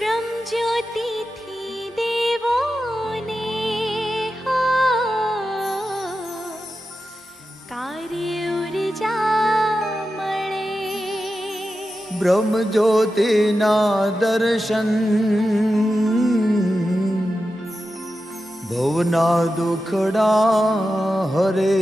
ब्रह्म ज्योति थी देवों ने हो कार्य ऊर्जा મળે ब्रह्म ज्योति ना दर्शन भवना दुखड़ा हरे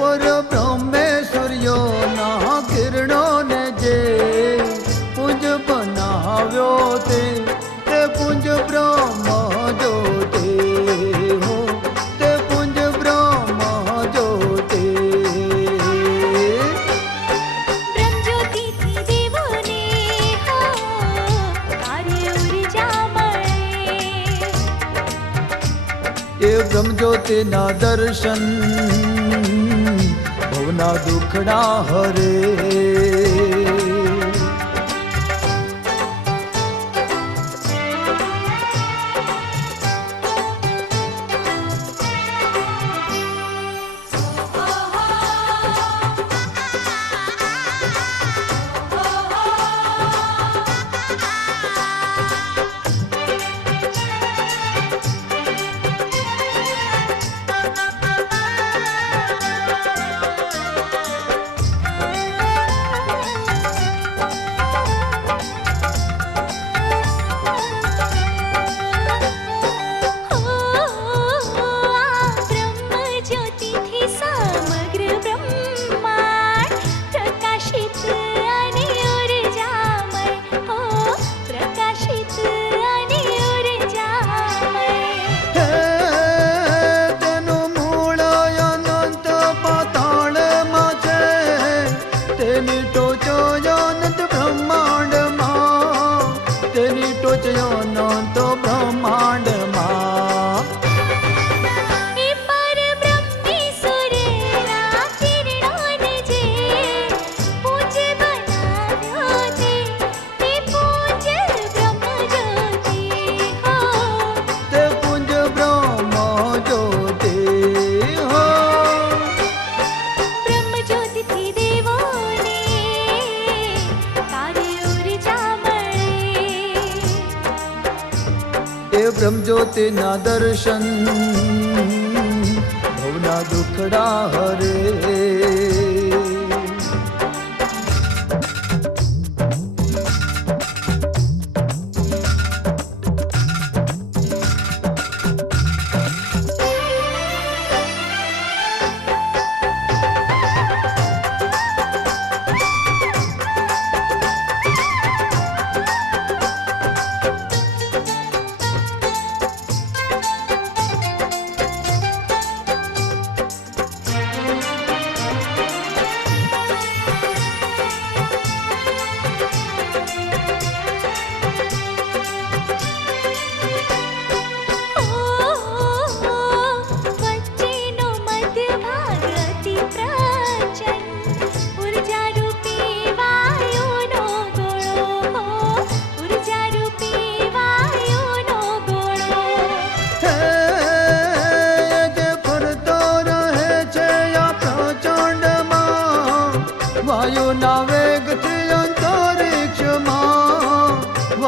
पर ब्रह्मेश्वरियो ना किरणों ने जे पुंज बनाव्यो ते पुंज ब्रह्म ज्योति हो ते पुंज ब्रह्म ज्योति ब्रह्म ज्योति थी देवों ने हो कार्य ऊर्जा મળે ये ब्रह्म ज्योति ना दर्शन भवना दुखड़ा हरे ब्रह्म ज्योति ना दर्शन भवना दुखड़ा हरे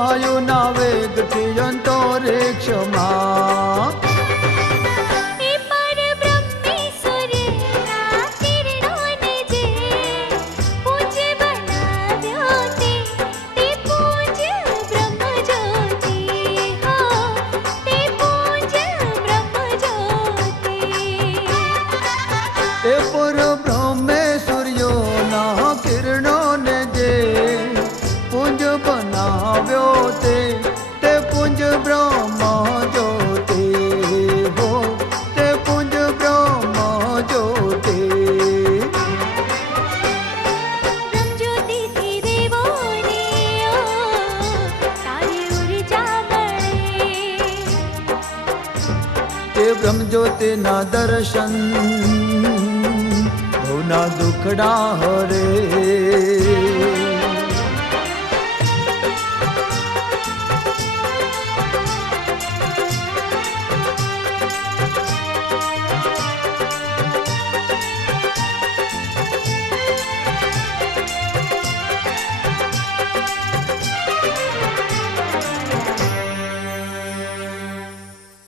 વાયુના વેગથી અંતરિક્ષમાં પરબ્રહ્મે સૂર્યોના કિરણોને જે પુંજ બનાવ્યો તે પુંજ બ્રહ્મ જ્યોતિ હો, તે પુંજ બ્રહ્મ જ્યોતિ. બ્રહ્મજ્યોતિથી દેવોને કાર્ય ઉર્જા મળે. તે બ્રહ્મજ્યોતિના દર્શન ભવના દુખડા હરે.